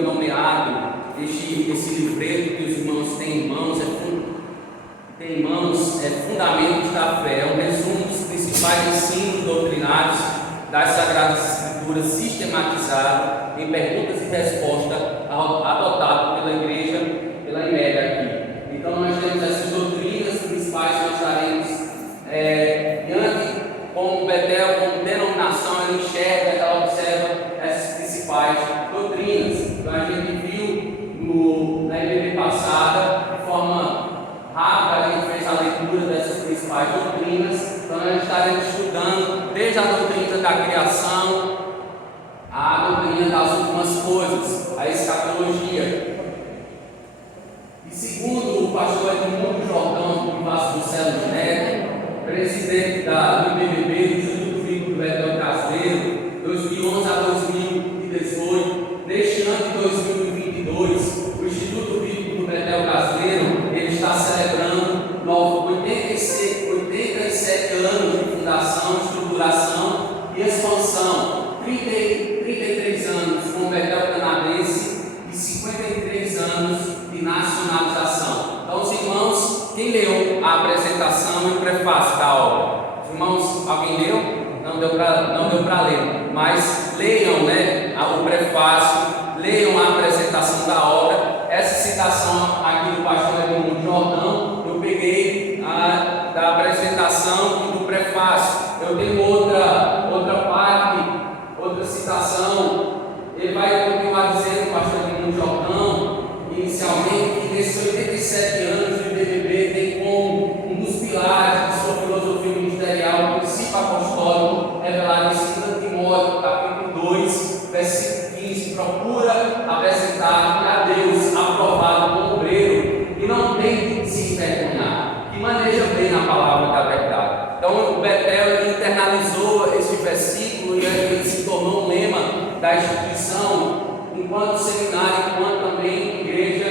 nomeado esse livreto que os irmãos têm em mãos, Fundamentos da Fé. É um resumo dos principais ensinos doutrinários das Sagradas Escrituras, sistematizado em perguntas e respostas, adotado pela Igreja, pela IMED aqui. Então nós temos essas doutrinas principais que nós estaremos diante, como Betel, como denominação, ela enxerga, ela observa essas principais doutrinas. Então a gente viu na IBB passada, de forma rápida, a gente fez a leitura dessas principais doutrinas. Então nós estaremos estudando desde a doutrina da criação, a doutrina das últimas coisas, a escatologia. E segundo o pastor Edmundo Jordão de Vasconcelos Neto, presidente do IBBB, do Instituto Bíblico do Betel Caseiro, 2011 a 2018, neste ano de 2022, o Instituto Bíblico do Betel Caseiro, ele está celebrando 87 anos de fundação, estruturação e expansão, 33 anos com o Betel canadense e 53 anos de nacionalização. Então, os irmãos, quem leu a apresentação e o prefácio da obra? Os irmãos, alguém leu? Não deu para ler, mas leiam, o prefácio, leiam a apresentação da obra. Essa citação aqui do pastor Edmundo Jordão, eu peguei da apresentação e do prefácio. Eu tenho outra parte, outra citação. Ele vai continuar dizendo, o pastor Edmundo Jordão, inicialmente, que nesses 87 anos de BBB tem como um dos pilares de sua filosofia ministerial o princípio apostólico revelado em 2 Timóteo, capítulo 2, versículo 15, procura apresentar a Deus aprovado como obreiro e não tem de se envergonhar, que maneja bem na palavra da verdade. Então o Betel internalizou esse versículo e ele se tornou um lema da instituição, enquanto seminário, enquanto também igreja,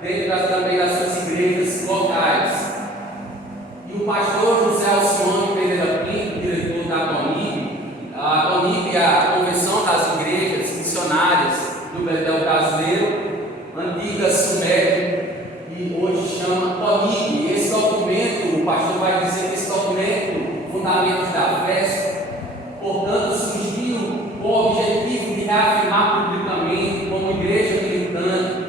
dentro também das suas igrejas locais. E o pastor José Alcione Pereira Pinto, diretor da CONIB, a CONIB é a Convenção das Igrejas Missionárias do Betel Brasileiro, antiga SUMED, e hoje chama CONIB. Esse documento, o pastor vai dizer que esse documento, Fundamentos da Fé, portanto, surgiu com o objetivo de reafirmar publicamente, como igreja militante,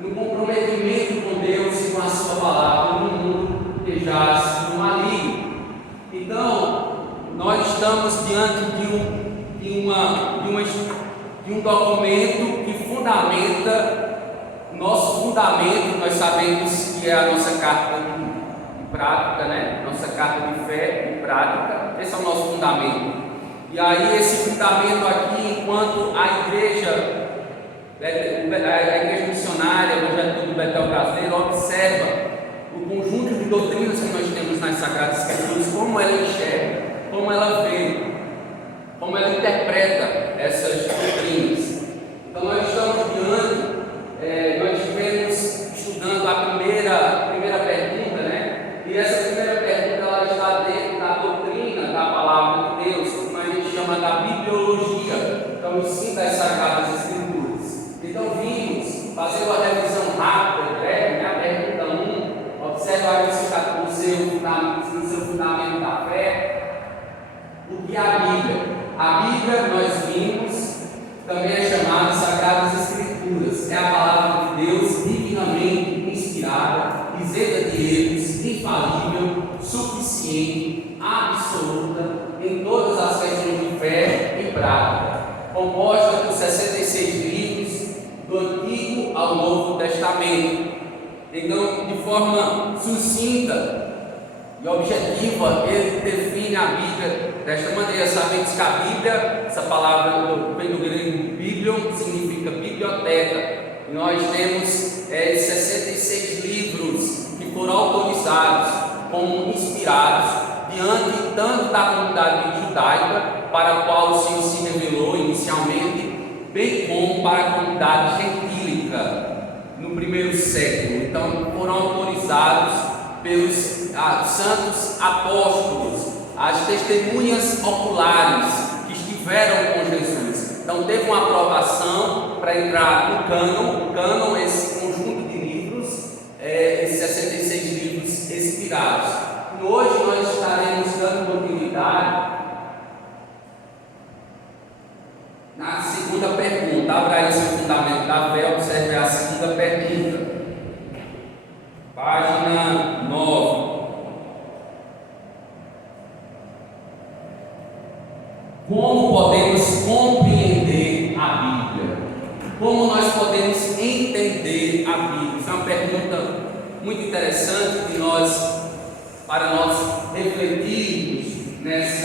no comprometimento com Deus e com a sua palavra no mundo que jaz no maligno. Então, nós estamos diante de um documento que fundamenta nosso fundamento. Nós sabemos que é a nossa carta de prática, nossa carta de fé e prática. Esse é o nosso fundamento. E aí esse fundamento aqui, enquanto a igreja missionária, o Evangelho do Betel Brasileiro, observa o conjunto de doutrinas que nós temos nas Sagradas Escrituras, como ela enxerga, como ela vê, como ela interpreta essas doutrinas. Então nós estamos nós estivemos estudando a primeira pergunta, e essa primeira pergunta ela está dentro da doutrina da palavra de Deus, como a gente chama da bibliologia, então o ensino das Sagradas Escrituras. Então vimos, fazer uma revisão rápida, breve, a pergunta 1, observar no seu fundamento da fé, o que é a Bíblia. A Bíblia, nós vimos, também é chamada Sagradas Escrituras, é a palavra de Deus divinamente inspirada, isenta de erros, infalível, suficiente, absoluta, em todas as questões de fé e prática, composta por 66 livros, do Antigo ao Novo Testamento. Então, de forma sucinta e objetiva, ele define a Bíblia desta maneira. Sabemos que a Bíblia, essa palavra vem do grego biblion, significa biblioteca. E nós temos 66 livros que foram autorizados como inspirados diante tanto da comunidade judaica, para a qual o Senhor se revelou inicialmente, bem como para a comunidade gentílica no primeiro século. Então foram autorizados pelos santos apóstolos, as testemunhas oculares que estiveram com Jesus. Então teve uma aprovação para para entrar no cânon. O cânon é esse conjunto de livros, esses 66 livros inspirados. E hoje nós estaremos dando continuidade na segunda pergunta. Abra aí seu fundamento da fé, observe a segunda pergunta, página 9. Como podemos compreender a Bíblia? Como nós podemos entender a Bíblia? Isso é uma pergunta muito interessante para nós refletirmos nesse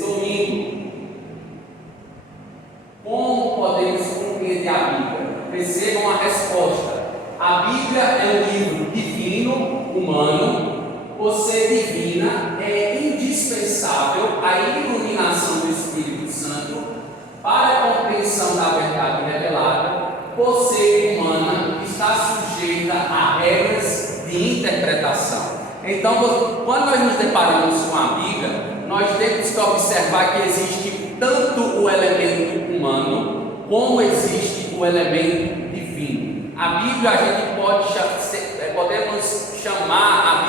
domingo. Como podemos compreender a Bíblia? Percebam a resposta. A Bíblia é um livro divino, humano. Por ser divina, é indispensável a iluminação do Espírito Santo para a compreensão da verdade revelada. Por ser humana, está sujeita a regras de interpretação. Então, quando nós nos deparamos com a Bíblia, nós temos que observar que existe tanto o elemento humano, como existe o elemento divino. A Bíblia, a gente podemos chamar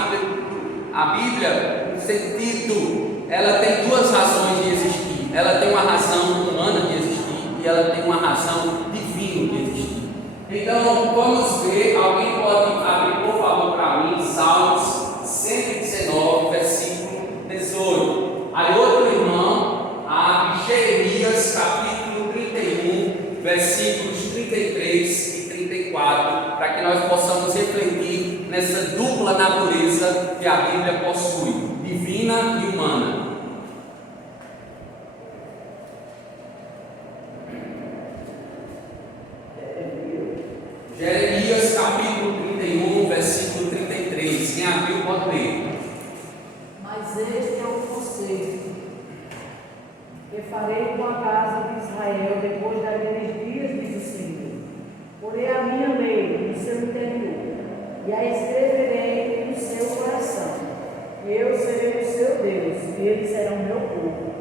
a Bíblia, no sentido, ela tem duas razões de existir. Ela tem uma razão humana de existir e ela tem uma razão divina de existir. Então, vamos ver, alguém pode abrir, por favor, para mim, Salmos 119, versículo 18. Aí outro irmão abre Jeremias, capítulo 31, versículos 33 e 34, para que nós possamos refletir nessa dupla natureza que a Bíblia possui, divina e humana. Jeremias capítulo 31, versículo 33. Quem abriu pode ler. Mas este é o conselho que farei com a casa de Israel depois daqueles dias, diz o Senhor. Porei a minha lei no seu interior e a escreverei no seu coração, e eu serei o seu Deus, e eles serão meu povo.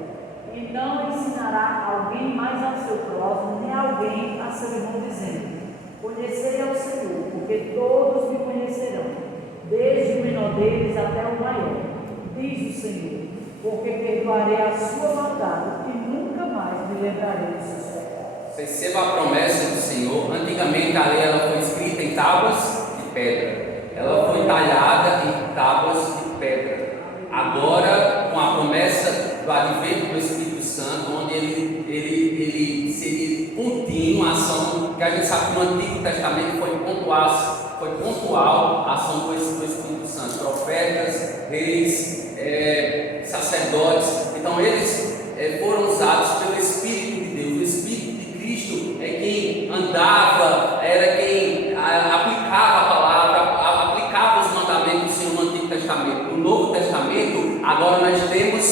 E não ensinará alguém mais ao seu próximo, nem alguém a seu irmão, dizendo: conhecei ao Senhor, porque todos me conhecerão, desde o menor deles até o maior, diz o Senhor, porque perdoarei a sua maldade e nunca mais me lembrarei dos seus pecados. Perceba a promessa do Senhor. Antigamente a lei ela foi escrita em tábuas de pedra, ela foi talhada em tábuas de pedra. Agora, com a promessa do advento do Espírito Santo, onde ele seria contínua a ação, que a gente sabe que no Antigo Testamento foi pontual a ação do Espírito Santo, profetas, reis, sacerdotes. Então eles foram usados pelo Espírito de Deus. O Espírito de Cristo é quem andava, era quem aplicava a palavra, aplicava os mandamentos do Senhor no Antigo Testamento. No Novo Testamento, agora nós temos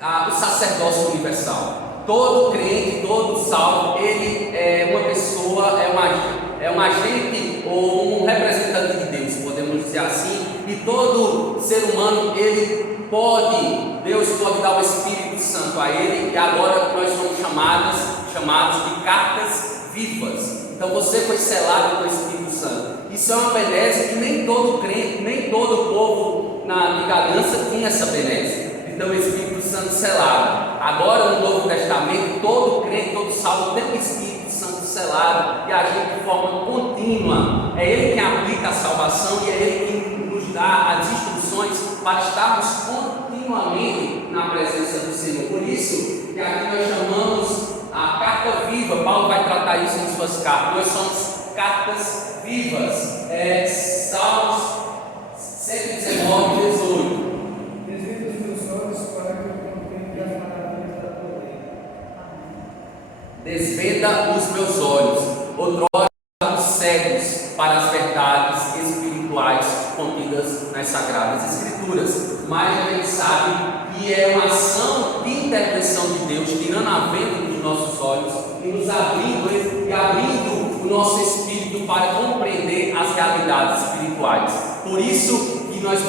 o sacerdócio universal. Todo crente, todo salvo, ele é uma pessoa, é um agente ou um representante de Deus, podemos dizer assim. E todo ser humano, Deus pode dar o Espírito Santo a ele. E agora nós somos chamados de cartas vivas. Então você foi selado com o Espírito Santo. Isso é uma benesse que nem todo crente, nem todo povo de Galança tinha essa benesse. Então o Espírito Santo selado. Agora no Novo Testamento, todo crente, todo salvo tem o Espírito Santo selado e agir de forma contínua. É Ele quem aplica a salvação e é Ele quem nos dá as instruções para estarmos continuamente na presença do Senhor. Por isso que aqui nós chamamos a carta viva. Paulo vai tratar isso em suas cartas. Nós somos cartas vivas. Salmos 119, 18. Desvenda os meus olhos para que eu contemple as maravilhas da tua lei. Desvenda os meus olhos, outrora os cegos, para as verdades espirituais contidas nas Sagradas Escrituras. Mas a gente sabe que é uma ação de intervenção de Deus, tirando a venda dos nossos olhos e nos abrindo o nosso espírito para compreender as realidades espirituais. Por isso que nós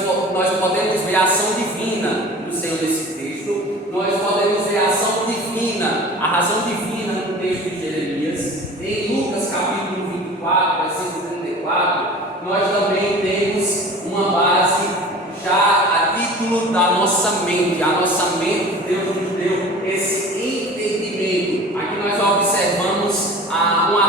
podemos ver a ação divina do Senhor nesse texto. Nós podemos ver a ação divina, a razão divina do texto livro de Jeremias. Em Lucas capítulo 24, versículo 34, nós também temos uma base já a título da nossa mente. A nossa mente, Deus nos deu esse entendimento. Aqui nós observamos uma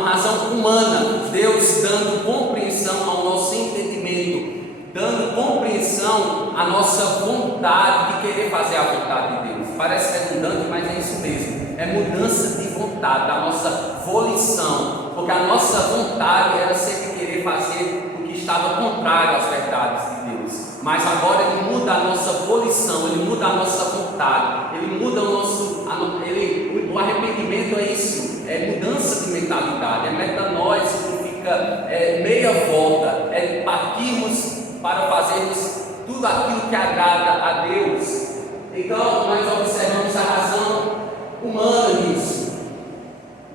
razão humana, Deus dando compreensão ao nosso entendimento, dando compreensão à nossa vontade de querer fazer a vontade de Deus. Parece redundante, mas é isso mesmo. É mudança de vontade, da nossa volição, porque a nossa vontade era sempre querer fazer o que estava contrário às verdades de Deus. Mas agora Ele muda a nossa volição, Ele muda a nossa vontade, Ele muda o nosso... O arrependimento é isso, é mudança de mentalidade, é metanoia, significa meia volta, é partirmos para fazermos tudo aquilo que agrada a Deus. Então nós observamos a razão humana nisso.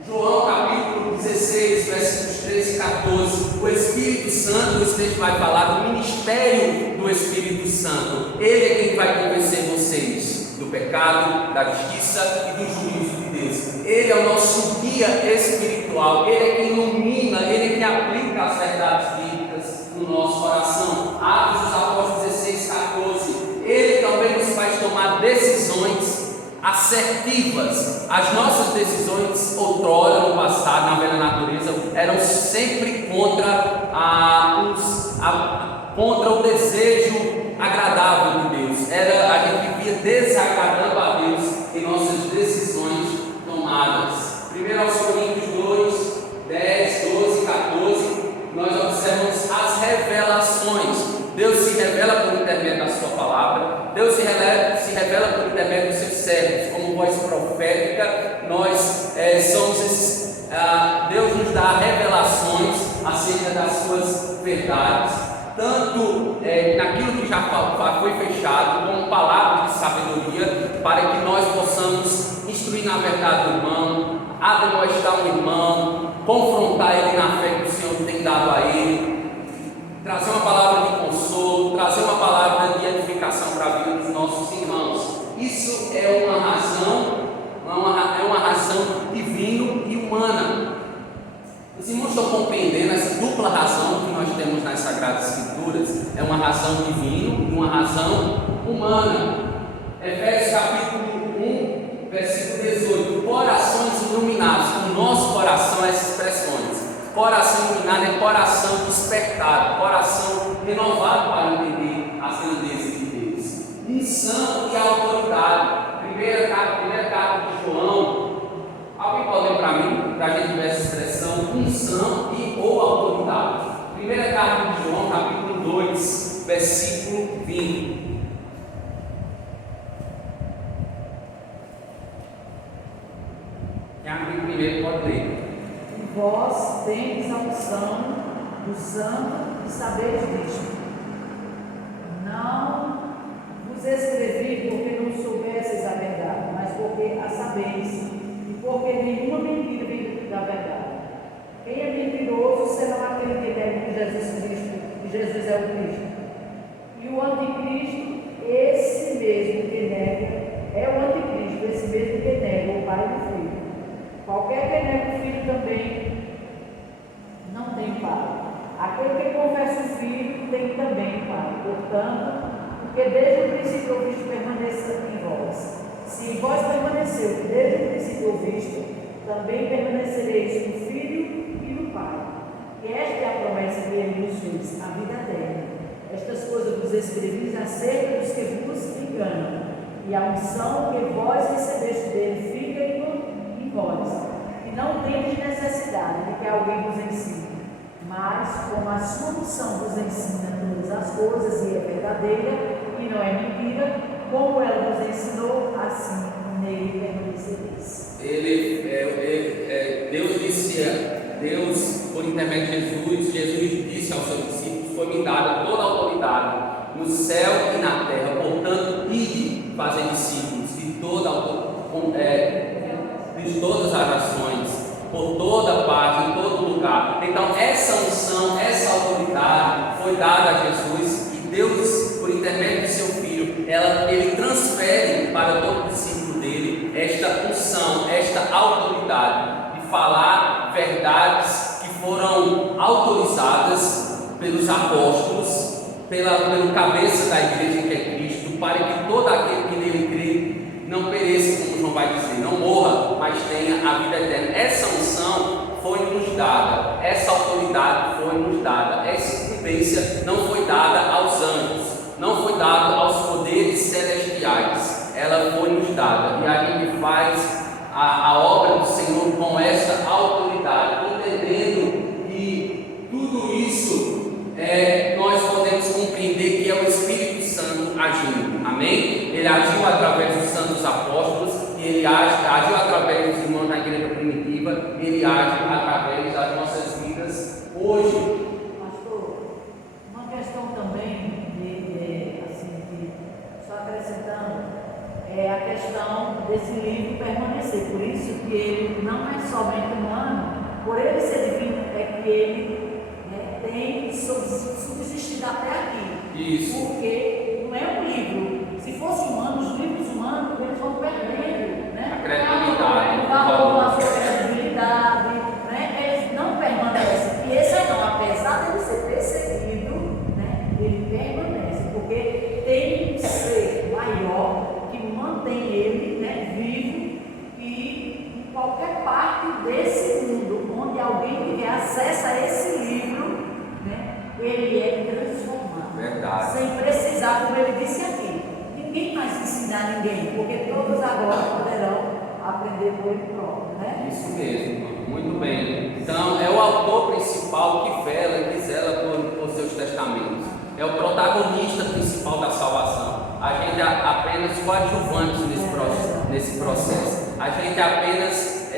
João capítulo 16, versículos 13 e 14, o Espírito Santo, o texto vai falar do ministério do Espírito Santo. Ele é quem vai convencer vocês do pecado, da justiça e do juízo de Deus. Ele é o nosso guia espiritual, Ele é quem ilumina, Ele é quem aplica as verdades bíblicas no nosso coração. Atos dos Apóstolos 16, 14, Ele também nos faz tomar decisões assertivas. As nossas decisões outrora, no passado, na velha natureza, eram sempre contra o desejo agradável de Deus. A gente vivia desagradando a Deus em nossas decisões tomadas. 1 Coríntios 2, 10, 12 e 14, nós observamos as revelações. Deus se revela por intermédio da sua palavra, Deus se revela por intermédio dos seus servos, como voz profética. Nós somos esses, Deus nos dá revelações acerca das suas verdades, tanto naquilo que já foi fechado, como palavras de sabedoria, para que nós possamos instruir na verdade o irmão, admoestar o irmão, confrontar ele na fé que o Senhor tem dado a ele, trazer uma palavra de consolo, trazer uma palavra de edificação para a vida dos nossos irmãos. Isso é uma razão divina e humana. Os irmãos estão compreendendo essa dupla razão que nós temos nas Sagradas Escrituras? É uma razão divina e uma razão humana. Efésios capítulo 1, versículo 18. Corações iluminados. O nosso coração, essas expressões. Coração iluminado é coração despertado, coração renovado para entender as grandezas de Deus. Unção e autoridade. Primeira carta de João. Alguém pode ler para mim, para a gente ver essa expressão, unção e ou autoridade. Primeira carta de João, capítulo 2, versículo 20. Quem abrir primeiro pode ler. Vós tendes a unção do Santo e sabeis disto. Não vos escrevi porque não soubesseis a verdade, mas porque a sabeis, e porque nenhuma mentira vem da verdade. Quem é mentiroso será aquele que nega que Jesus Cristo, que Jesus é o Cristo. E o anticristo, esse mesmo que nega, é o anticristo, esse mesmo que nega o Pai e o Filho. Qualquer que nega o Filho também não tem Pai. Aquele que confessa o Filho tem também Pai. Portanto, porque desde o princípio ouviste permaneça em vós. Se em vós permaneceu, desde o princípio ouviste, também permanecereis no Filho e no Pai. E esta é a promessa que Ele nos fez, a vida eterna. Estas coisas vos escrevi acerca dos que vos enganam. E a unção que vós recebeste dele fica em vós. E não tendes necessidade de que alguém vos ensine. Mas, como a sua unção vos ensina todas as coisas e é verdadeira e não é mentira, como ela vos ensinou, assim nele permanecereis. Deus, por intermédio de Jesus disse aos seus discípulos: foi-me dada toda a autoridade no céu e na terra, portanto, ide fazer discípulos de todas as nações, por toda parte, em todo lugar. Então, essa unção, essa autoridade foi dada a Jesus, e Deus, por intermédio do seu Filho, ele transfere para todo discípulo dele esta unção, esta autoridade de falar verdades que foram autorizadas pelos apóstolos, pelo cabeça da igreja que é Cristo, para que todo aquele que nele crê não pereça, como João vai dizer, não morra, mas tenha a vida eterna. Essa unção foi nos dada, essa autoridade foi nos dada, essa incumbência não foi dada aos anjos, não foi dada aos poderes celestiais, ela foi nos dada, e a gente faz a obra do Senhor com essa autoridade, entendendo que tudo isso nós podemos compreender que é o Espírito Santo agindo, amém? Ele agiu através dos santos apóstolos, e ele agiu através dos irmãos da igreja primitiva, ele age através das nossas vidas hoje. Pastor, uma questão também, só acrescentando, é a questão desse livro permanecer. Por isso que ele não é somente humano, por ele ser divino, é que ele tem subsistido até aqui. Isso. Porque não é um livro. Se fosse humano, os livros humanos eles vão perdendo, né? A credibilidade, o valor, a sua credibilidade, né? Eles não permanecem. E esse não, apesar de ele ser perseguido, né? Ele permanece, porque tem um ser maior que mantém ele, né? Vivo, e em qualquer parte desse mundo onde alguém tiver acesso a esse livro, ele é transformado. Verdade. Sem precisar, como ele disse aqui, ninguém mais ensinar ninguém, porque todos agora poderão aprender por ele próprio, né? Isso mesmo, muito bem. Então, é o autor principal que vela e que zela por seus testamentos. É o protagonista principal da salvação. A gente é apenas coadjuvante nesse processo. A gente apenas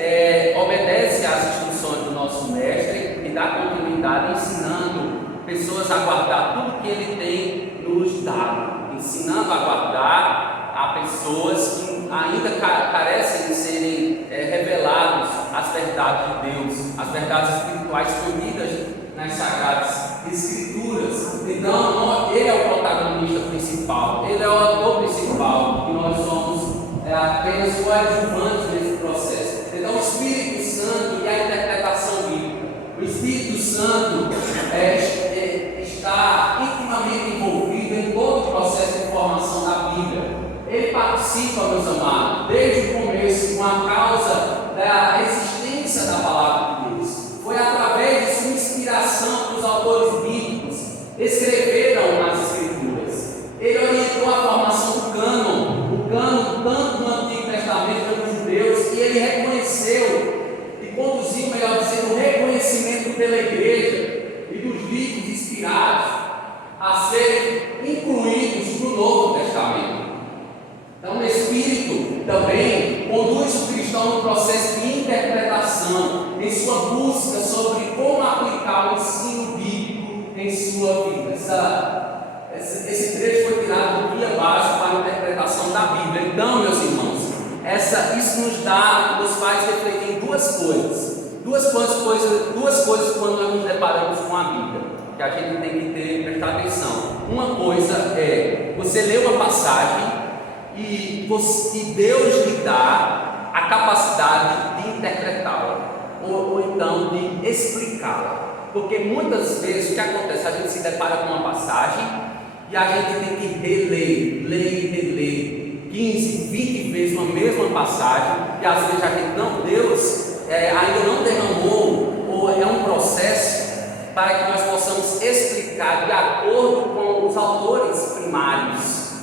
obedece às instruções do nosso mestre e dá continuidade ensinando pessoas a guardar tudo que ele tem nos dado, ensinando a guardar a pessoas que ainda carecem de serem revelados as verdades de Deus, as verdades espirituais escondidas nas Sagradas Escrituras. Então, ele é o protagonista principal, ele é o autor principal, e nós somos apenas coadjuvantes nesse processo. Então, o Espírito Santo e a interpretação bíblica. O Espírito Santo está intimamente envolvido em todo o processo de formação da Bíblia. Ele participa, meus amados, desde o começo, com a causa da existência da palavra de Deus. Foi através de sua inspiração que os autores bíblicos escreveram as Escrituras. Ele orientou a formação do cânon tanto no Antigo Testamento como nos judeus, e ele reconheceu e conduziu, melhor dizendo, o reconhecimento pela igreja e dos livros inspirados a serem incluídos no Novo Testamento. Então, o Espírito também conduz o cristão no processo de interpretação, em sua busca sobre como aplicar o ensino bíblico em sua vida. Esse trecho foi tirado do guia básico para a interpretação da Bíblia. Então, meus irmãos, isso nos faz refletir em duas coisas quando nós nos deparamos com a Bíblia, que a gente tem que prestar atenção. Uma coisa é você ler uma passagem e Deus lhe dá a capacidade de interpretá-la, ou então de explicá-la. Porque muitas vezes o que acontece? A gente se depara com uma passagem e a gente tem que reler 15, 20 vezes uma mesma passagem, e às vezes a gente Deus ainda não derramou, ou é um processo para que nós possamos explicar de acordo com os autores primários,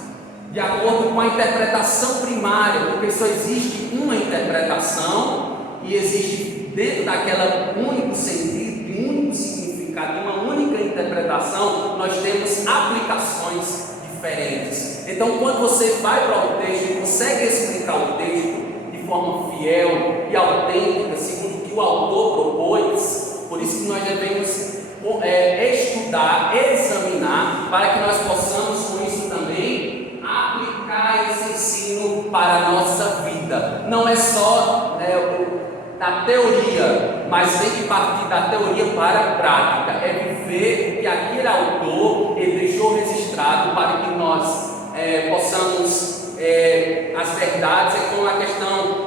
de acordo com a interpretação primária, porque só existe uma interpretação e existe dentro daquela único sentido, de único significado, de uma única interpretação, nós temos aplicações diferentes. Então, quando você vai para o texto e consegue explicar o texto de forma fiel e autêntica, segundo o que o autor propôs, por isso que nós devemos estudar, examinar, para que nós possamos com isso também aplicar esse ensino para a nossa vida. Não é só da teoria, mas tem que partir da teoria para a prática, é viver o que aquele autor ele deixou registrado para que nós possamos, as verdades, é como a questão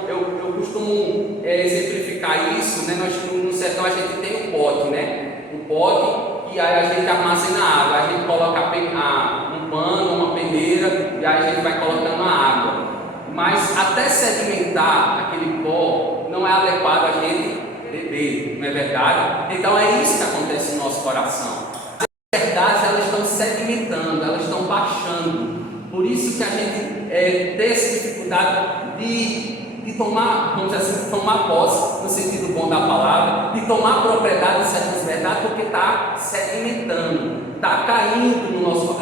isso, né? Nós no sertão a gente tem o pote, né? O pote, e aí a gente armazena a água, a gente coloca um pano, uma peneira, e aí a gente vai colocando a água. Mas até sedimentar aquele pó, não é adequado a gente beber, não é verdade? Então é isso que acontece no nosso coração. As verdades, elas estão sedimentando, elas estão baixando. Por isso que a gente tem essa dificuldade de tomar, vamos dizer assim, tomar posse, no sentido bom da palavra, de tomar propriedade de certas verdades, porque está sedimentando, está caindo no nosso,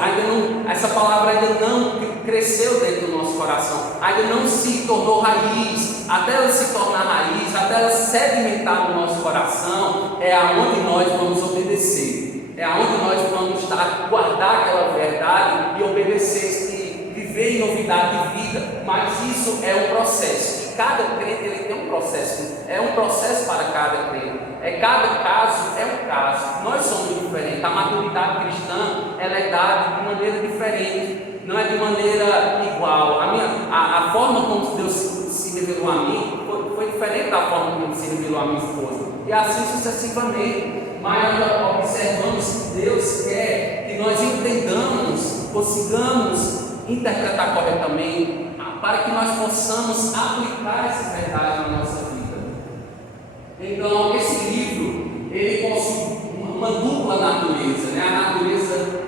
essa palavra ainda não cresceu dentro do nosso coração, ainda não se tornou raiz. Até ela se tornar raiz, até ela sedimentar no nosso coração, é aonde nós vamos obedecer, é aonde nós vamos guardar aquela verdade e obedecer, viver em novidade de vida. Mas isso é um processo, e cada crente ele tem um processo, é um processo para cada crente, cada caso é um caso. Nós somos diferentes, a maturidade cristã ela é dada de maneira diferente, não é de maneira igual. A forma como Deus se revelou a mim foi diferente da forma como Ele se revelou a minha esposa, e assim sucessivamente. Mas nós observamos que Deus quer que nós entendamos, consigamos interpretar corretamente, para que nós possamos aplicar essa verdade na nossa vida. Então, esse livro, ele possui uma dupla natureza, né? A natureza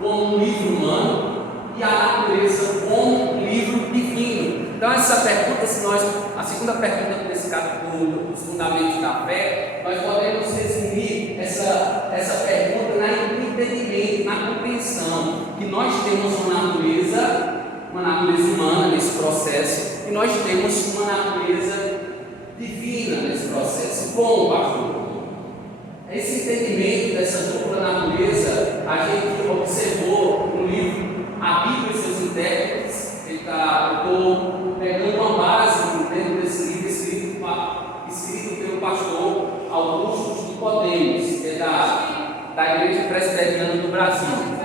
como um livro humano e a natureza como um livro divino. Então, essa pergunta, a segunda pergunta desse capítulo dos fundamentos da fé, nós podemos resumir essa pergunta no entendimento, na compreensão que nós temos uma natureza humana nesse processo, e nós temos uma natureza divina nesse processo. Como, pastor? Esse entendimento dessa dupla natureza a gente observou no livro A Bíblia e seus Intérpretes. Eu estou pegando uma base dentro desse livro escrito pelo pastor Augusto Nicodemos, que é da Igreja Presbiteriana do Brasil.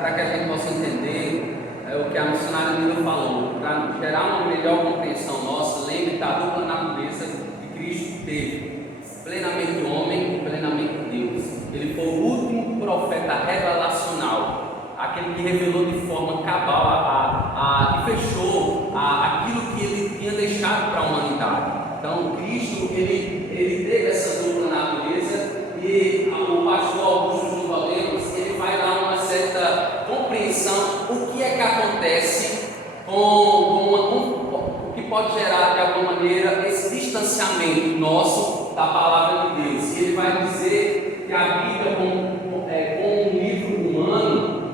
Para que a gente possa entender o que a missionária Nila falou, para gerar uma melhor compreensão nossa, lembre da dupla natureza que Cristo teve, plenamente homem e plenamente Deus. Ele foi o último profeta revelacional, aquele que revelou de forma cabal e fechou aquilo que ele tinha deixado para a humanidade. Então, Cristo ele teve essa dupla natureza, e o pastor Augusto Nicodemos ele vai dar uma certa compreensão o que é que acontece o que pode gerar de alguma maneira esse distanciamento nosso da palavra de Deus. Ele vai dizer que a Bíblia como um livro humano,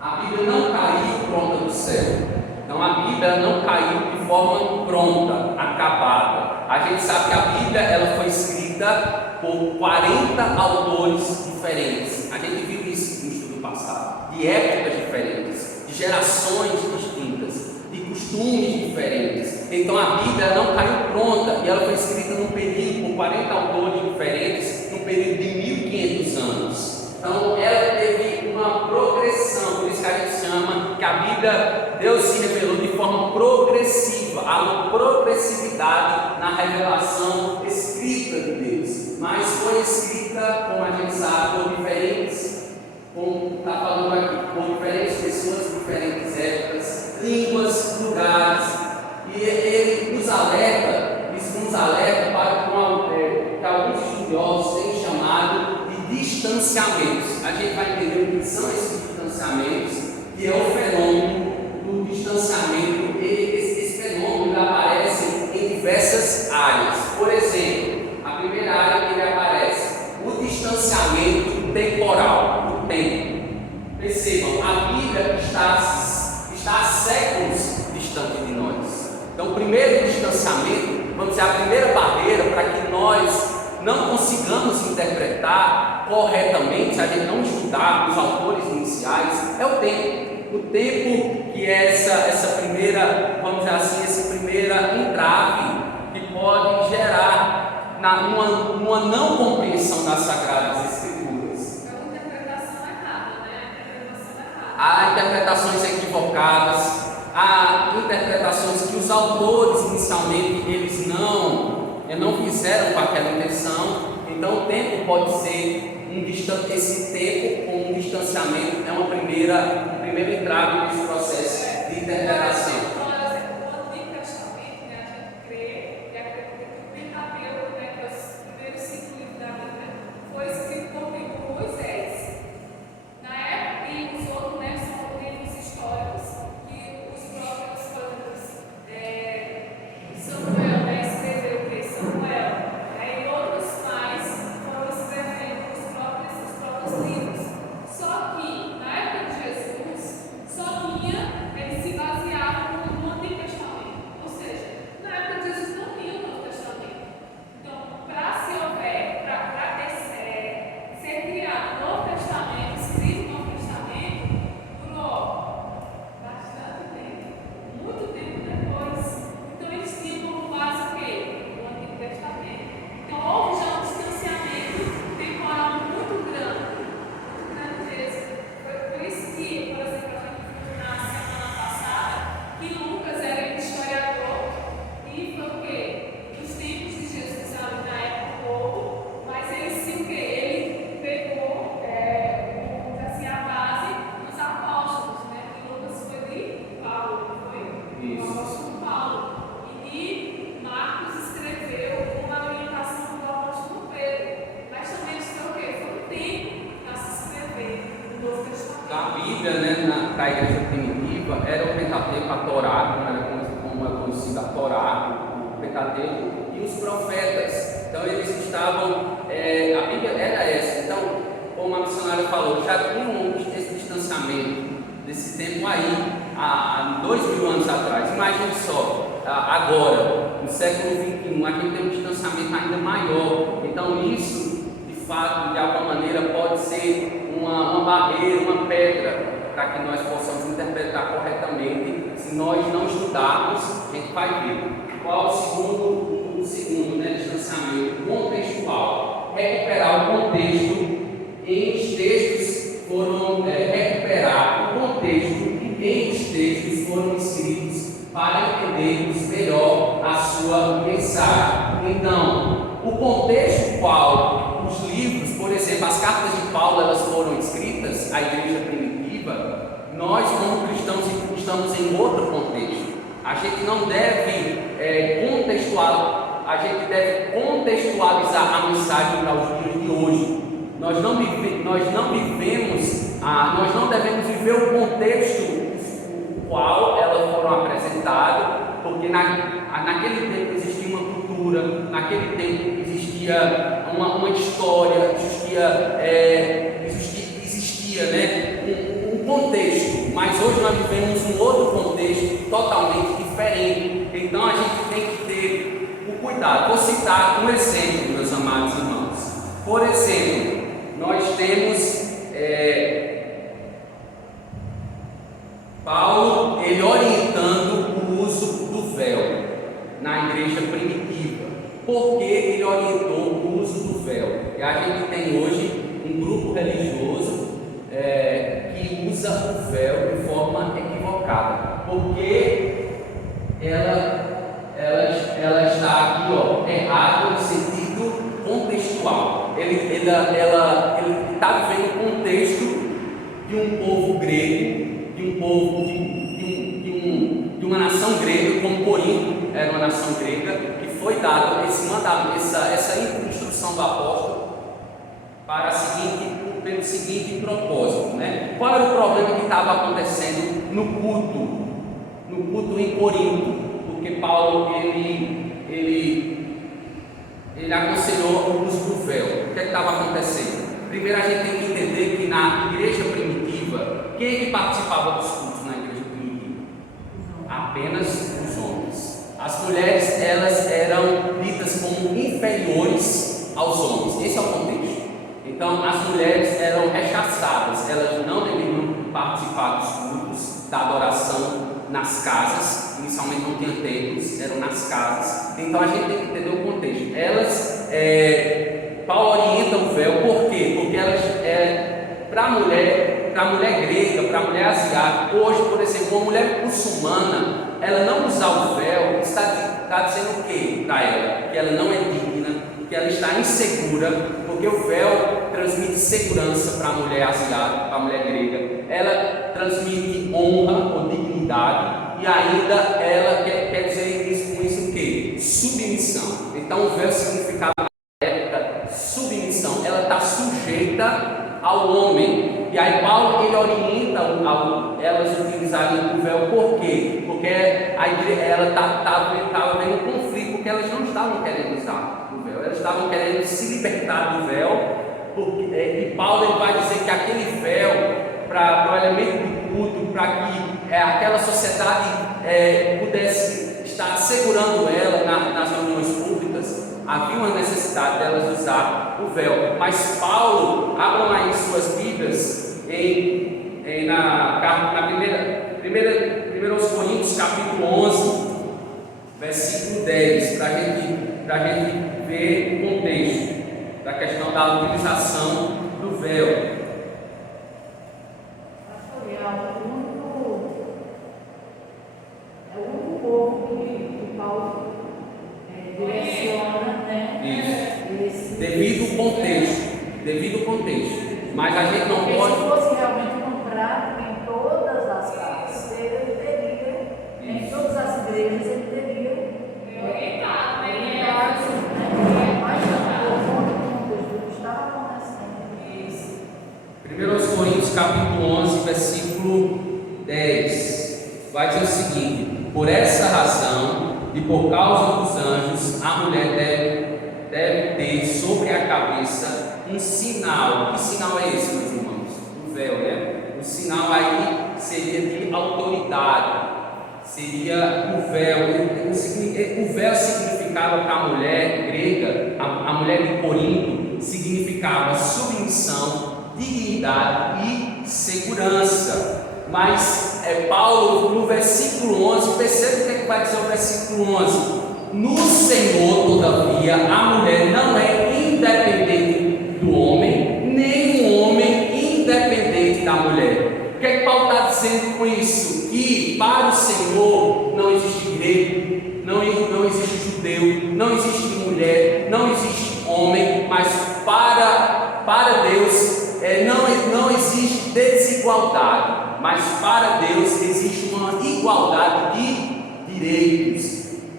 a Bíblia não caiu pronta do céu. Então a Bíblia não caiu de forma pronta, acabada. A gente sabe que a Bíblia ela foi escrita por 40 autores diferentes. A gente viu isso no estudo passado, de épocas diferentes, de gerações distintas, de costumes diferentes. Então a Bíblia não caiu pronta, e ela foi escrita num período por 40 autores diferentes, num período de 1500 anos. Então ela teve uma progressão, por isso que a gente chama que a Bíblia, Deus se revelou de forma progressiva. Há uma progressividade na revelação escrita de Deus, mas foi escrita, como a gente sabe, por diferentes, como está falando aqui, por diferentes pessoas, diferentes épocas, línguas, lugares, e ele nos alerta para que alguns estudiosos têm chamado de distanciamentos. A gente vai entender o que são esses distanciamentos distanciamentos, que é o fenômeno do distanciamento. Esse fenômeno aparece em diversas áreas. Por exemplo, a primeira área que ele aparece, o distanciamento temporal, o tempo. Percebam, a Bíblia está há séculos distante de nós. Então, o primeiro distanciamento, vamos dizer, a primeira barreira para que nós não consigamos interpretar corretamente, se a gente não estudar os autores iniciais, é o tempo. O tempo que é essa primeira, vamos dizer assim, essa primeira entrave que pode gerar uma não compreensão das Sagradas Escrituras. É uma interpretação errada, né? Há interpretações equivocadas, há interpretações que os autores inicialmente eles não fizeram com aquela intenção. Então o tempo pode ser esse tempo com um distanciamento é um primeiro entrave nesse processo de interpretação. Por exemplo, no Antigo Testamento, né, a gente crê e acredita que o Pentateuco, né, que é os primeiros 5 livros da Bíblia, foi escrito por Moisés. Na época, e os outros, né, são livros históricos que os próprios, por exemplo, Samuel, né, escreveu o que? Samuel. Aí outros pais foram escrevendo os próprios livros. Só que, na época de Jesus, eles se baseavam no Antigo Testamento. Ou seja, na época de Jesus não tinha o Novo Testamento. Então, para ser criado o Novo Testamento, escrito o Novo Testamento, durou bastante tempo, muito tempo depois. Então, eles tinham como base o quê? O Antigo Testamento. Então, houve já um distanciamento temporal muito grande mesmo. Por isso que, por exemplo, a gente viu na semana passada que Lucas era historiador e foi o quê? Nos tempos de Jesus ali na época pouco, mas ele se o quê? Ele pegou assim, a base dos apóstolos, né? Que Lucas foi de Paulo, não foi? Isso. O apóstolo Paulo. E Marcos escreveu uma orientação do apóstolo Pedro. Mas também isso foi o quê? Foi um tempo para se escrever o Novo Testamento. A Bíblia, né, para a igreja primitiva, era o Pentateuco, a Torá, como é conhecida a Torá, o Pentateuco, e os profetas. Então, eles estavam, a Bíblia era essa. Então, como a missionária falou, já tinha esse distanciamento desse tempo aí, há 2000 anos atrás. Imagine só, agora, no século XXI, a gente tem um distanciamento ainda maior. Então, isso, de fato, de alguma maneira, pode ser uma barreira, uma pedra para que nós possamos interpretar corretamente. Se nós não estudarmos, a gente vai ver. Qual o segundo, né, distanciamento contextual? Recuperar o contexto em os textos foram recuperar o contexto em os textos foram escritos para entendermos melhor a sua mensagem. Então, o contexto qual os livros, por exemplo, as cartas de Paulo, elas foram escritas à igreja primitiva, nós como cristãos estamos em outro contexto. A gente não deve contextualizar a mensagem para os dias de hoje. Nós não devemos viver o contexto no qual elas foram apresentadas, porque naquele tempo existia uma cultura, naquele tempo existia uma história, existia né, um contexto, mas hoje nós vivemos um outro contexto totalmente diferente. Então a gente tem que ter o cuidado. Vou citar um exemplo, meus amados irmãos. Por exemplo, nós temos Paulo, ele orientando o uso do véu na igreja primitiva. Por que ele orientou o uso do véu? E a gente tem hoje um grupo religioso que usa o véu de forma equivocada, porque ela está aqui, errada no sentido contextual. Ele está vivendo o contexto de um povo grego, de uma nação grega, como Corinto era uma nação grega, que foi dado esse mandamento, essa instrução do apóstolo para a seguinte pelo seguinte propósito, né? Qual era o problema que estava acontecendo no culto em Corinto? Porque Paulo ele aconselhou o uso do véu. O que estava acontecendo? Primeiro a gente tem que entender que na igreja primitiva, quem é que participava dos cultos na igreja primitiva? Apenas os homens. As mulheres, elas eram ditas como inferiores aos homens. Esse é o contexto. Então as mulheres eram rechaçadas, elas não deveriam participar dos cultos da adoração nas casas. Inicialmente não tinha templos, eram nas casas. Então a gente tem que entender o contexto. Elas, Paulo orienta o véu, por quê? Porque elas, para a mulher grega, para a mulher asiática, hoje, por exemplo, uma mulher muçulmana, ela não usar o véu, está dizendo o quê para ela? Que ela não é digna, que ela está insegura, porque o véu transmite segurança para a mulher asiática, para a mulher grega. Ela transmite honra ou dignidade, e ainda ela quer dizer isso, com isso o quê? Submissão. Então o véu significava na época submissão, ela está sujeita ao homem. E aí Paulo ele orienta elas utilizarem o véu, por quê? Porque a igreja, ela estava vendo um conflito, porque elas não estavam querendo usar o véu, elas estavam querendo se libertar do véu, e Paulo ele vai dizer que aquele véu, para o elemento do culto, para que aquela sociedade pudesse estar segurando ela nas reuniões públicas, havia uma necessidade delas usar o véu. Mas Paulo, abram aí suas Bíblias na primeira aos Coríntios, capítulo 11, versículo 10, para a gente ver o contexto da questão da utilização do véu. É o único povo que Paulo direciona, né? Isso. Devido ao contexto. Mas a gente não Porque pode. se fosse realmente comprar em todas as casas, ele teria, em todas as igrejas, ele teria Orientado, mas por conta do contexto que estava acontecendo. Isso. 1 Coríntios capítulo 11, versículo 10, vai dizer o seguinte: por essa razão e por causa dos anjos, a mulher deve ter sobre a cabeça um sinal. Que sinal é esse, meus irmãos? O véu, né? O sinal aí seria de autoridade, seria o véu. O véu significava para a mulher grega, a mulher de Corinto, significava submissão, dignidade e segurança. Mas Paulo, no versículo 11, percebe o que vai dizer o versículo 11: no Senhor, todavia, a mulher não é independente do homem, nem o homem independente da mulher. O que Paulo está dizendo com isso? Que para o Senhor não existe grego, não existe judeu, não existe mulher, não existe homem, mas para Deus não existe desigualdade, mas para Deus existe uma igualdade de direitos.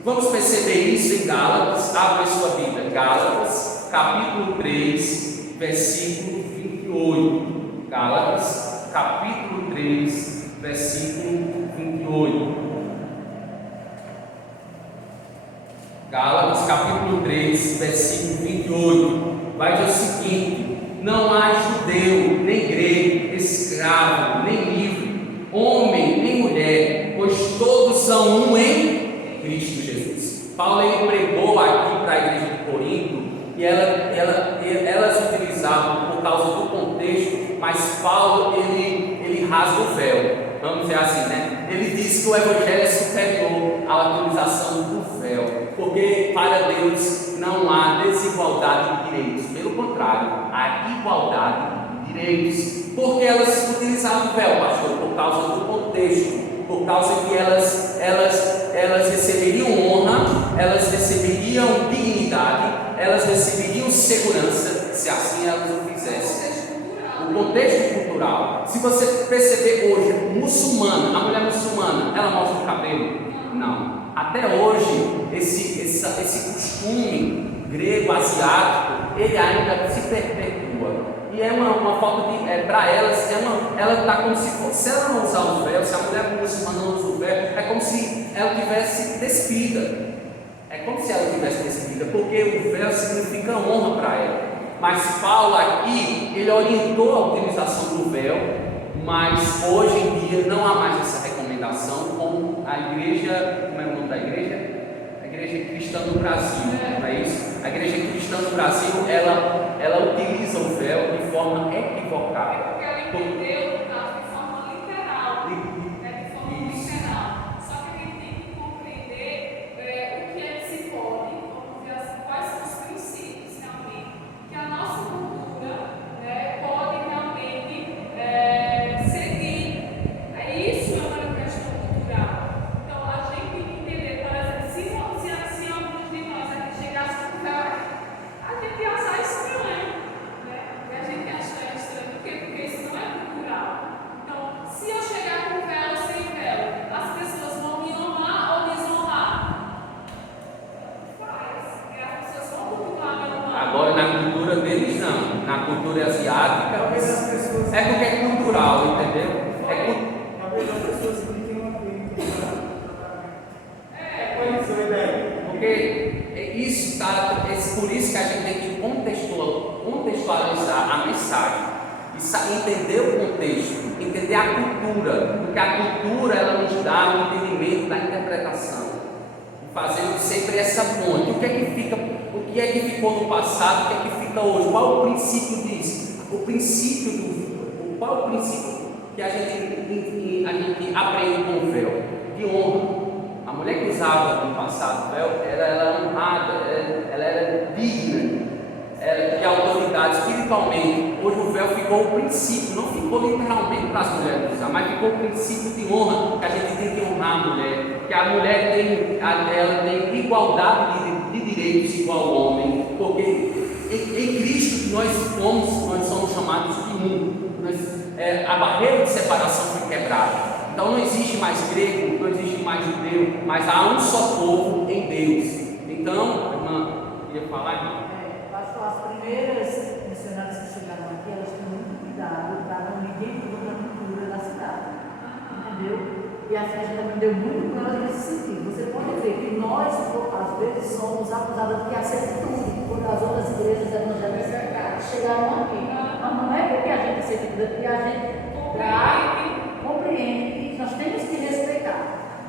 Vamos perceber isso em Gálatas. Abra sua Bíblia, Gálatas, capítulo 3, versículo 28. Gálatas, capítulo 3, versículo 28. Gálatas, capítulo 3, versículo 28. Vai dizer o seguinte: não há judeu, nem grego, escravo, nem livre, homem, nem mulher, pois todos são um em Cristo Jesus. Paulo ele pregou aqui para a igreja de Corinto e elas utilizavam por causa do contexto, mas Paulo ele rasga o véu, vamos dizer assim, né? Ele diz que o evangelho é superior à utilização do véu, porque para Deus não há desigualdade de direitos, pelo contrário, há igualdade de direitos. Porque elas utilizavam o véu, pastor? Por causa do contexto, por causa que elas receberiam honra, elas receberiam dignidade, elas receberiam segurança, se assim elas o fizessem. O contexto cultural. Se você perceber hoje, muçulmana, a mulher muçulmana, ela mostra o cabelo? Não. Até hoje, esse costume grego, asiático, ele ainda se perpetua. e é uma falta de. Para elas, ela está como se fosse. Se ela não usar o véu, se a mulher muçulmana não usa o véu, é como se ela tivesse despida. É como se ela tivesse despida, porque o véu significa honra para ela. Mas Paulo aqui, ele orientou a utilização do véu, mas hoje em dia não há mais essa recomendação, como a igreja. Como é o nome da igreja? A Igreja Cristã do Brasil, não é isso? A Igreja Cristã do Brasil, ela utiliza o véu de forma equivocada. É porque ela entendeu, no caso, de forma literal. Né? De forma literal. Só que a gente tem que compreender o que é que se pode, vamos ver assim, quais são os princípios realmente, que a nossa cultura pode realmente seguir. Isso é uma questão cultural. Então a gente tem que entender, por exemplo, se alguns de nós aqui chegassem com véu, a gente ia achar estranho, né? E a gente ia achar estranho, porque isso não é cultural. Então, se eu chegar com véu ou sem véu, as pessoas vão me honrar ou desonrar? Faz. E as pessoas vão continuar me honrando. Agora, na cultura deles, não. Na cultura asiática, Talvez as pessoas. é porque é cultural, entendeu? Talvez as pessoas impliquem uma crítica. Pode ser, né? Porque isso tá, por isso que a gente tem que contextualizar a mensagem e entender o contexto, entender a cultura, porque a cultura ela nos dá o entendimento da interpretação, fazendo sempre essa ponte. O que é que ficou no passado, o que é que fica hoje? Qual é o princípio disso? Qual é o princípio que a gente aprende com o véu? De honra. A mulher que usava no passado o véu, ela era honrada, ela era digna de autoridade espiritualmente. Hoje o véu ficou o princípio, não ficou literalmente para as mulheres usar, mas ficou o princípio de honra, que a gente tem que honrar a mulher, que a mulher tem igualdade de direitos igual ao homem, porque em Cristo nós somos chamados de um. A barreira de separação foi quebrada. Então não existe mais grego, não existe mais judeu, mas há um só povo em Deus. Então, irmã, queria falar? Pastor, as primeiras missionárias que chegaram aqui, elas tinham muito cuidado para não ninguém mudar a cultura da cidade. Entendeu? E a gente também deu muito com elas nesse sentido. Você pode ver que nós, às vezes, somos acusados de que aceita tudo, quando as outras igrejas evangélicas chegaram aqui. Mas não é porque a gente aceita tudo, é porque a gente compreende que nós temos que respeitar.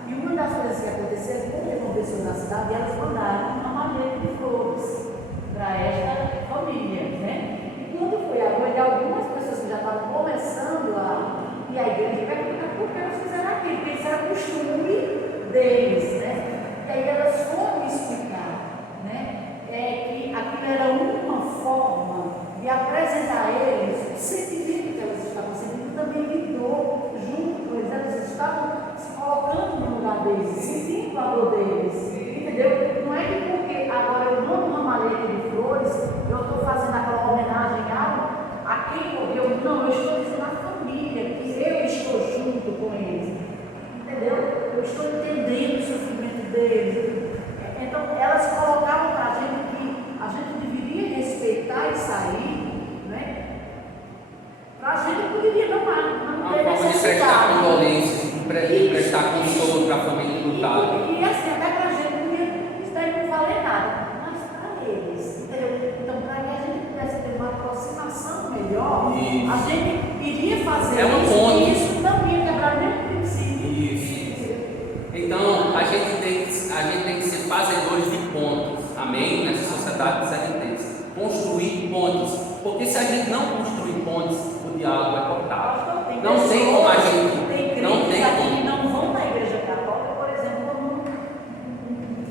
E uma das coisas que aconteceu, quando aconteceu na cidade, elas mandaram uma maleta de flores para esta família, né? E quando foi a noite, algumas pessoas que já estavam começando a ir à igreja perguntaram por que elas fizeram aquilo, porque isso era costume deles, né? E aí elas foram explicar, né? Que aquilo era uma forma de apresentar a eles o sentimento que elas estavam sentindo, também lidou junto com eles, elas estavam se colocando no lugar deles, sentindo a dor deles, entendeu? Não é que porque agora eu mando uma maleta de flores, eu estou fazendo aquela homenagem a quem morreu, não, eu estou dizendo à família que eu estou junto com eles, entendeu? Eu estou entendendo o sofrimento deles. Então elas colocavam para a gente que a gente deveria respeitar e sair, né? Para a gente poderia não ter Uma forma de prestar condolências, de prestar consolo para a família lutada. E assim, até para a gente isso daí não valer nada, mas para eles, entendeu? Então, para que a gente pudesse ter uma aproximação melhor, Isso. a gente iria fazer É uma isso, ponte. e isso não ia quebrar nenhum princípio. Isso. Então, a gente tem que ser fazedores de pontos, amém? Nessa sociedade serrentense. Construir pontes, porque se a gente não construir pontes, o diálogo é cortado. Não tem como a gente. Tem Não crentes tem aqui como. que não vão na igreja católica, por exemplo,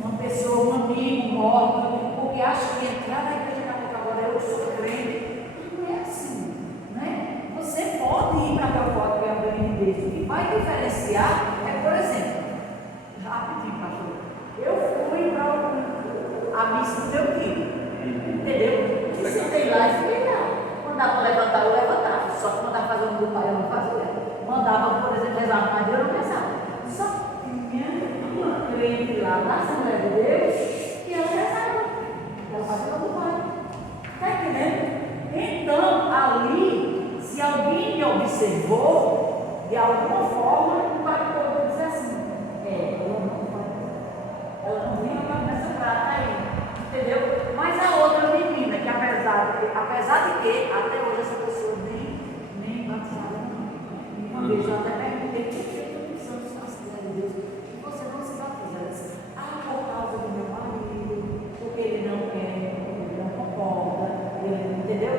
uma pessoa, um amigo morto, porque acha que entrar na igreja católica agora eu sou crente. Não é assim, né? Você pode ir para a católica e abrir de Deus. O que vai diferenciar é, por exemplo, rapidinho, pastor, eu fui para a missa do meu tio. Entendeu? E sentei lá e fiquei lá. Mandava levantar, eu levantava. Só que mandava fazer um do pai, eu não fazia. Mandava, por exemplo, rezar no madeira, eu não rezava. Só tinha uma crente lá na Assembleia de Deus que ela rezava. Ela fazia o do pai. Está entendendo? Então, ali observou, de alguma forma, não vai poder dizer assim, ela não vinha nessa prata aí, entendeu? Mas a outra menina, que apesar de que, até hoje essa pessoa nem batizada não. Uma vez eu até perguntei, por que eu precisava de Assembleia de Deus? E você não se batiza? Ela disse, por causa do meu marido, porque ele não quer, porque ele não concorda, entendeu?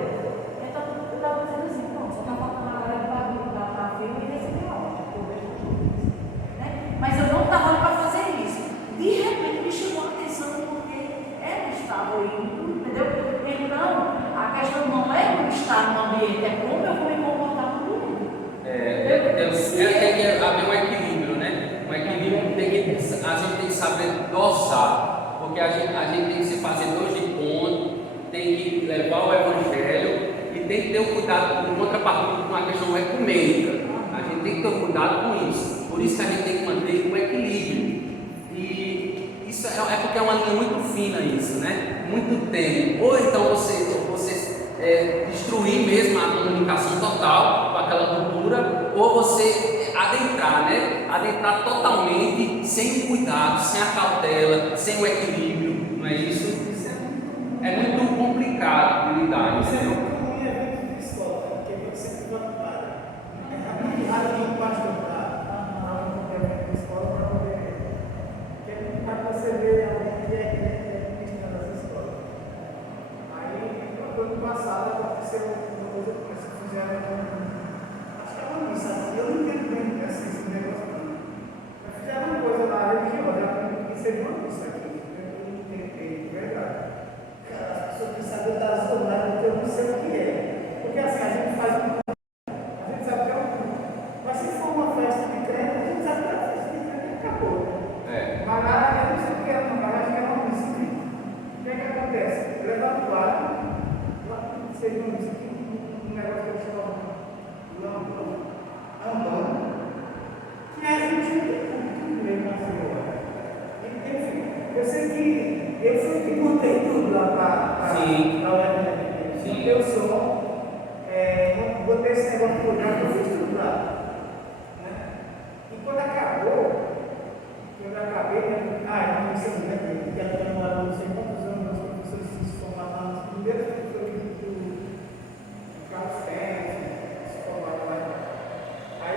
Então, eu estava dizendo assim, não, só está faltando agora ele vai botar a filha e receber a ordem, que eu vejo né? Mas eu não estava ali para fazer isso. De repente me chamou a atenção porque ela estava indo, entendeu? Então, a questão não é eu estar no ambiente, é como eu vou me comportar no mundo. Tem que haver um equilíbrio, né? Um equilíbrio a gente tem que saber dosar, porque a gente tem que se fazer dois de ponto, tem que levar o evangelho e tem que ter o cuidado com contrapartida com a questão ecumênica. A gente tem que ter o cuidado com isso. Por isso que a gente tem que manter o equilíbrio. E isso é porque é uma linha muito fina isso, né? Muito tênue. Ou então você destruir mesmo a comunicação total com aquela cultura, ou você adentrar, né? Adentrar totalmente, sem o cuidado, sem a cautela, sem o equilíbrio, não é isso? É muito complicado de lidar, Isso é entendeu? muito comum em eventos de escola, porque você fica para. É muito raro que um pastor para um evento de escola para poder. Porque é muito raro você ver alguém que é cristão das escolas. Aí, no ano passado, aconteceu uma coisa que eles fizeram. Acho que é uma missa. Eu não entendo bem esse negócio, não. Mas fizeram uma coisa lá religiosa. Eu acredito que seja uma missa aqui. Eu não entendo de verdade. As pessoas que sabem dar as jornadas, porque eu não sei o que é. Porque assim, a gente faz um. A gente sabe que é um culto. Mas se for uma festa de crente, a gente sabe que é uma festa de crente e acabou. Mas lá, eu não sei o que é, não, mas acho que é uma missa. O que é que acontece? Levanta o quadro, lá seria uma missa aqui, um negócio que eu chamo Ambano, que é a gente tudo mesmo na Senhora. Enfim, eu sei que eu fui que montei tudo lá para a UFM. Montei o som, botei esse negócio por lá, eu fiz tudo lá. Né? E quando eu acabei, eu não sei o que ela tem morado não sei quantos anos, os professores se formaram nos primeiros professores do Carlos Pérez, se formaram lá. Aí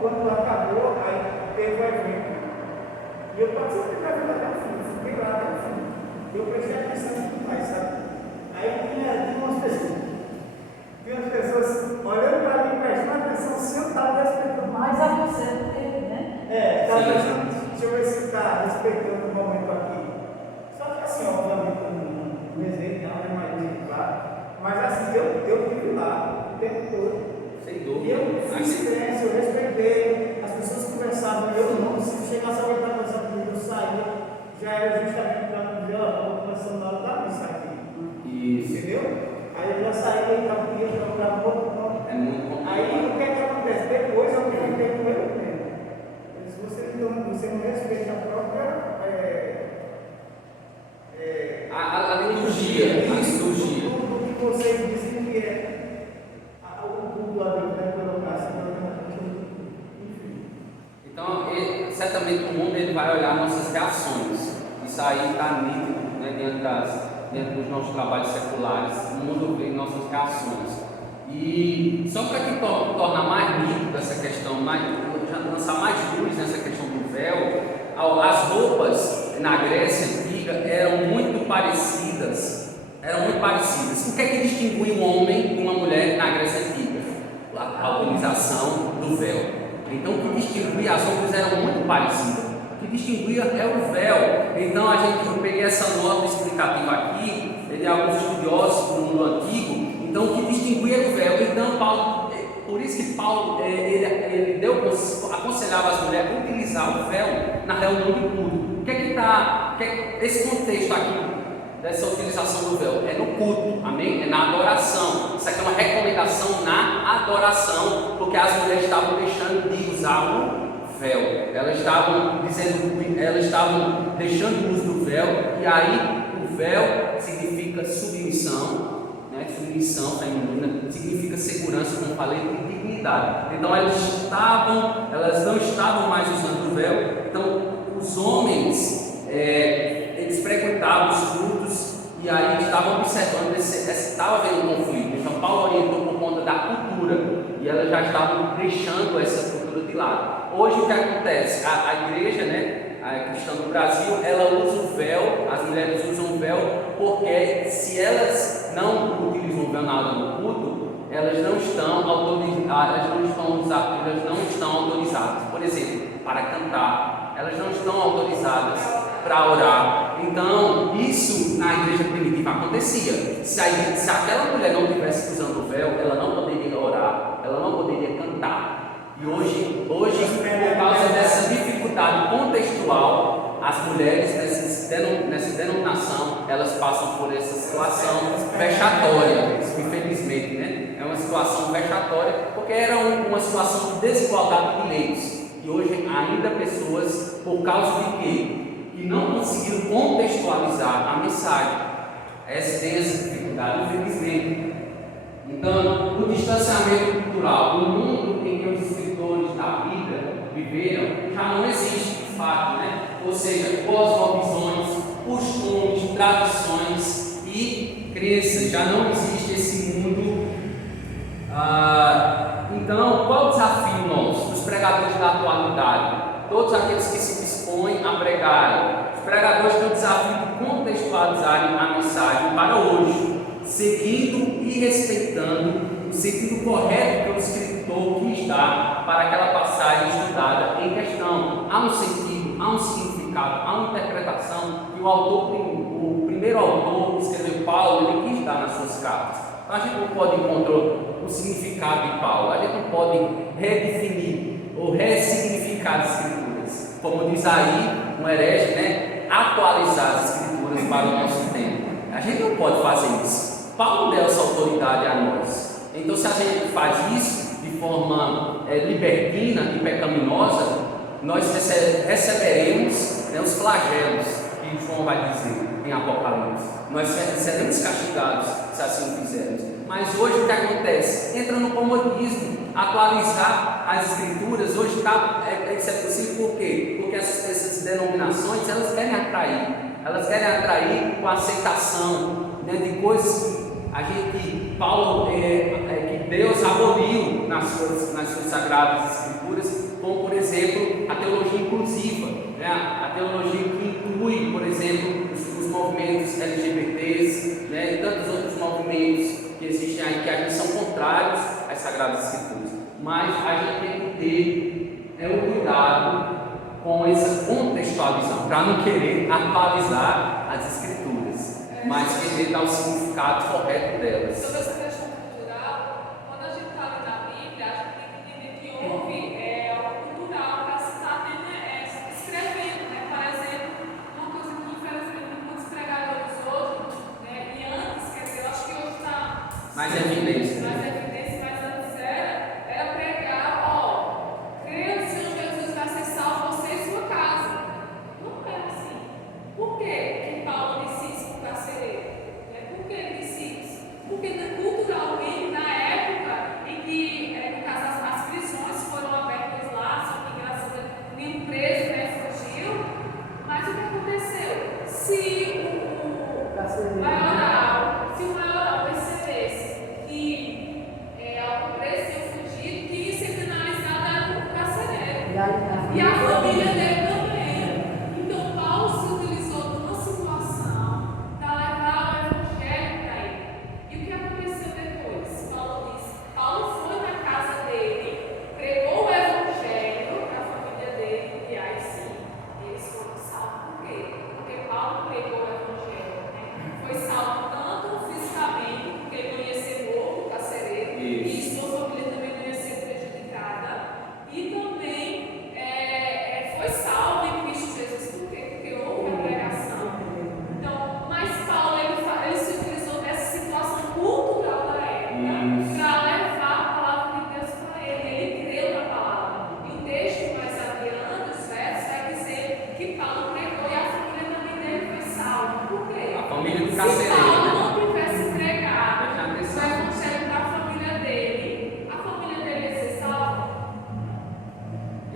quando acabou, aí teve o evento. E eu participei da vida até o fim, fiquei lá até o fim. Eu prestei atenção em tudo mais, sabe? Aí tinha umas pessoas olhando para mim, prestando atenção, se eu estava respeitando. Mas a você não teve, né? Estava pensando, deixa eu ver se está respeitando o momento aqui. Só que assim, obviamente, não desenho, não é mais claro. Mas assim, eu estive lá o tempo todo. Sem E dúvida. eu fiz silêncio, eu respeitei, as pessoas conversavam, eu não, se chegasse alguém para conversar comigo, eu saía, já era justamente para dizer, estou conversando na hora da missa aqui. Isso. Entendeu? Aí eu já saía e estava podia trocar um pouco. É muito complicado. Aí o que é que acontece? Depois eu comentei com ele mesmo. Você não respeita a própria. A liturgia. Tudo que vocês dizem que é o culto a Deus, né? Colocar assim, enfim. Então, certamente o mundo ele vai olhar nossas reações. Isso aí está nítido, né, dentro dos nossos trabalhos seculares. O mundo vê nossas reações. E só para que tornar mais nítido essa questão, lançar mais luz nessa questão do véu, as roupas na Grécia Antiga eram muito parecidas. O que é que distinguia um homem de uma mulher na Grécia Antiga? A utilização do véu. Então, o que distinguia, as roupas eram muito parecidas. O que distinguia é o véu. Então, eu peguei essa nota explicativa aqui, de alguns estudiosos do mundo antigo. Então, o que distinguia era o véu. Então, Paulo, por isso que Paulo ele aconselhava as mulheres a utilizar o véu na reunião de culto. O que é que está, esse contexto aqui dessa utilização do véu? É no culto, amém? É na adoração. Isso aqui é uma recomendação na adoração, porque as mulheres estavam deixando de usar o véu. Elas estavam deixando o uso do véu, e aí o véu significa submissão, né? Submissão feminina significa segurança, como falei, e dignidade. Então elas não estavam mais usando o véu. Então os homens, eles frequentavam os cultos e aí estavam observando, estava havendo um conflito. Então Paulo orientou por conta da cultura e elas já estavam deixando essa cultura de lado. Hoje o que acontece? A igreja, né, a cristã do Brasil, ela usa o véu, as mulheres usam o véu porque se elas não utilizam o véu na hora do culto, elas não estão autorizadas, por exemplo, para cantar, elas não estão autorizadas para orar. Então, isso na igreja primitiva acontecia. Se aquela mulher não estivesse usando o véu, ela não poderia orar, ela não poderia cantar. E hoje, por causa dessa dificuldade contextual, as mulheres nessa denominação, elas passam por essa situação vexatória, infelizmente, né? É uma situação vexatória, porque era uma situação de desigualdade de direitos. E hoje ainda pessoas, por causa de quê? Que não conseguiram contextualizar a mensagem. Tem essa dificuldade, infelizmente. Então, o distanciamento cultural, o mundo em que os escritores da Bíblia viveram, já não existe, de fato, né? Ou seja, cosmovisões, costumes, tradições e crenças, já não existe esse mundo. Então, qual o desafio nosso, dos pregadores da atualidade? Todos aqueles que se dispõem a pregar, os pregadores têm o desafio de contextualizarem a mensagem para hoje, seguindo e respeitando o sentido correto que o escritor quis dar para aquela passagem estudada em questão. Há um sentido, há um significado, há uma interpretação que o primeiro autor que escreveu Paulo, ele quis dar nas suas cartas. Então a gente não pode encontrar o significado de Paulo, a gente não pode redefinir ou ressignificar as escrituras. Como diz aí um herege, né? Atualizar as escrituras para o nosso tempo. A gente não pode fazer isso. Paulo deu essa autoridade a nós. Então, se a gente faz isso de forma libertina e pecaminosa, nós receberemos os flagelos que João vai dizer em Apocalipse. Nós seremos castigados se assim fizermos. Mas hoje o que acontece? Entra no comodismo. Atualizar as escrituras hoje isso é possível por quê? Porque essas denominações elas querem atrair com a aceitação, né, de coisas que que Deus aboliu nas suas sagradas escrituras, como por exemplo a teologia inclusiva, né? A teologia que inclui, por exemplo, os movimentos LGBTs, né? E tantos outros movimentos que existem aí que a gente são contrários às sagradas escrituras. Mas a gente tem que ter o cuidado com essa contextualização, para não querer atualizar as escrituras, mas querer dar o significado correto delas. Sobre essa questão cultural, quando a gente está lendo a Bíblia, a gente tem que entender que houve algo cultural para se estar escrevendo, né? Por exemplo, uma coisa que infelizmente muitos pregadores hoje, né? E antes, quer dizer, eu acho que hoje está Mais evidência. mais evidência, mas antes era pregar, creia no Senhor Jesus, vai ser salvo você e sua casa. Não é assim. Por que Paulo disse isso para ser? Por que ele disse isso? Porque culturalmente, na época em que, no caso, as prisões foram abertas lá, só que graças a Deus nenhum preso, né, fugiu. Mas o que aconteceu? Se o maioral percebesse que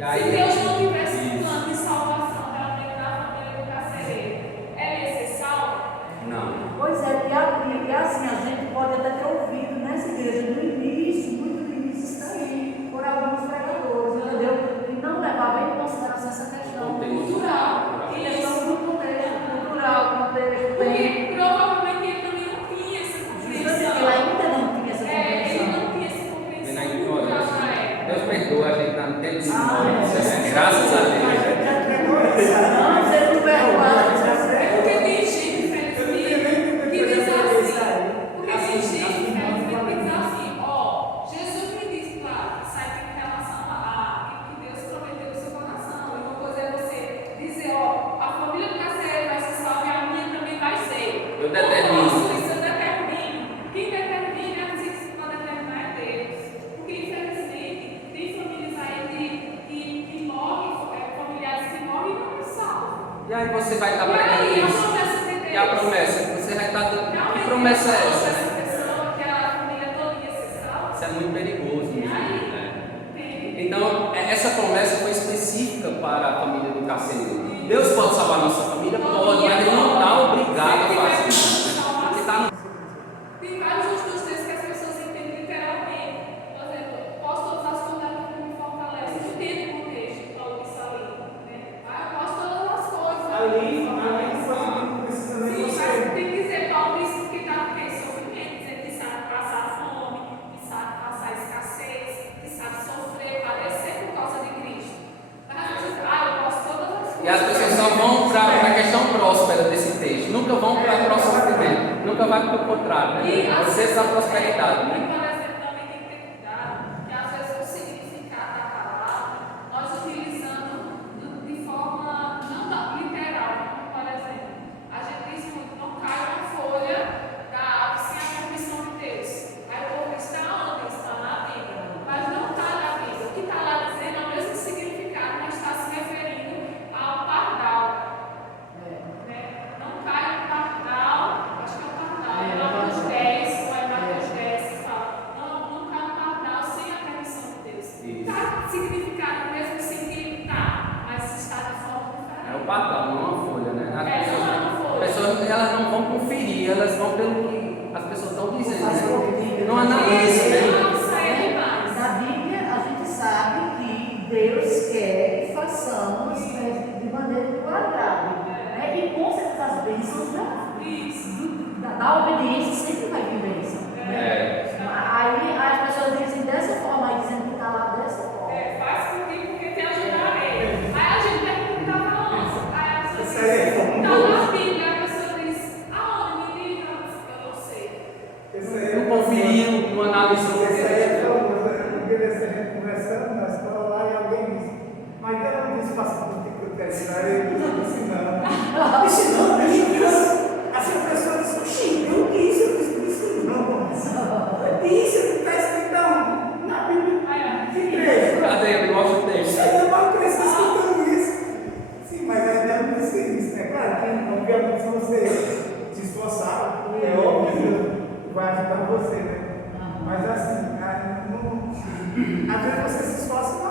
aí, Se Deus não tivesse um isso. plano de salvação realmente da família do carcereiro, ela ia ser salva? Não. Pois é, e assim, a gente pode até ter ouvido nessa igreja no início, muito no início, isso aí, por alguns pregadores, entendeu? E não levava em consideração essa questão cultural, questão do contexto cultural, contexto Porque provavelmente ele também não tinha essa compreensão. Ele ainda não tinha essa Ele compreensão. não tinha essa E compreensão na cultural na ignorância. época. Deus perdoa a gente não tem Ah, né? Graças a Deus. Não, você não perdoava. Porque tem gente, infelizmente, que diz assim. Porque tem gente, infelizmente, que diz assim: ó, Jesus me disse, claro, que sai em relação a que Deus prometeu no seu coração. E uma coisa é você dizer: ó, a família do carcereiro vai ser salva e a minha também vai ser. Eu determino. Isso eu determino. Quem determina é assim que pode determinar é Deus. Porque, infelizmente, tem famílias aí que morrem, familiares que morrem e não são salvos. E aí você vai estar E aí, pregando a isso. promessa de Deus. E a promessa? Você vai estar dando. Que Realmente, promessa é essa? essa pessoa, que a família toda ia ser salva. Isso é muito perigoso. E Né? aí, Então, essa promessa foi específica para a família do carcereiro. Deus pode salvar a nossa família? Pode, mas Ele não está obrigado a fazer isso. Porque está tem vários outros textos que as pessoas entendem literalmente. Por exemplo, posso todas as coisas que me fortalecem. Entende o contexto que Paulo disse ali. Né? Ah, eu posso todas as coisas. Ali foi não precisa nem Sim, mas você. tem que dizer, Paulo disse que está no que? Sofrimento, dizendo que sabe passar fome, que sabe passar escassez, que sabe sofrer, padecer por causa de Cristo. Mas as pessoas dizem, eu posso todas as coisas. E as pessoas só vão para a questão próspera desse texto, nunca vão para o sofrimento, nunca vai para o contrário, né? Você está prosperidade, E, né? por exemplo, também tem que ter cuidado, que às vezes o significado da palavra, nós utilizando de forma não tão literal, como por exemplo, a gente diz muito, não cai uma folha da árvore sem a permissão de Deus. Aí o povo está onde? Está na Bíblia. Mas não está na Bíblia. O que está lá dizendo é o mesmo significado, mas está se referindo ao pardal. Né? Não cai no pardal, acho que é o pardal, é Marcos 10, ou é Marcos 10 que fala, não cai no pardal sem a permissão de Deus. Está significado no mesmo sentido? Tá, mas está de forma diferente. É o padrão, não a folha, né? Não é uma folha. As pessoas elas não vão conferir, elas vão pelo que as pessoas estão dizendo, né? Não analisa, Isso, né? não, isso aí é demais. Na Bíblia, a gente sabe que Deus quer que façamos de maneira que o agrade. Né? E com certeza as bênçãos Isso. da obediência sempre vai vir bênção. Né? Aí as pessoas dizem dessa forma, aí dizendo que está lá dessa forma. Faz comigo porque te ajudarei. Aí a gente pergunta para onde? Aí a pessoa Isso aí, diz, vamos está ver. na Bíblia. A pessoa diz, aonde? Me diga. Eu não sei. Não conferiu, não analisou. Esse aí é famoso. Um dia desse a gente conversando na escola lá e alguém disse, mas Deus não disse faça tudo que eu quero ensinar. Ele disse não. Disse não, assim a pessoa disse, oxi, eu disse, eu disse não. Disse, está escrito na Bíblia. Que trecho? Cadê? Mostra o texto. Eu não preciso escutando isso. Sim, mas ainda não disse isso, né? Claro que, obviamente, se você se esforçar, é óbvio, vai ajudar você, né? Mas assim, às vezes você se esforça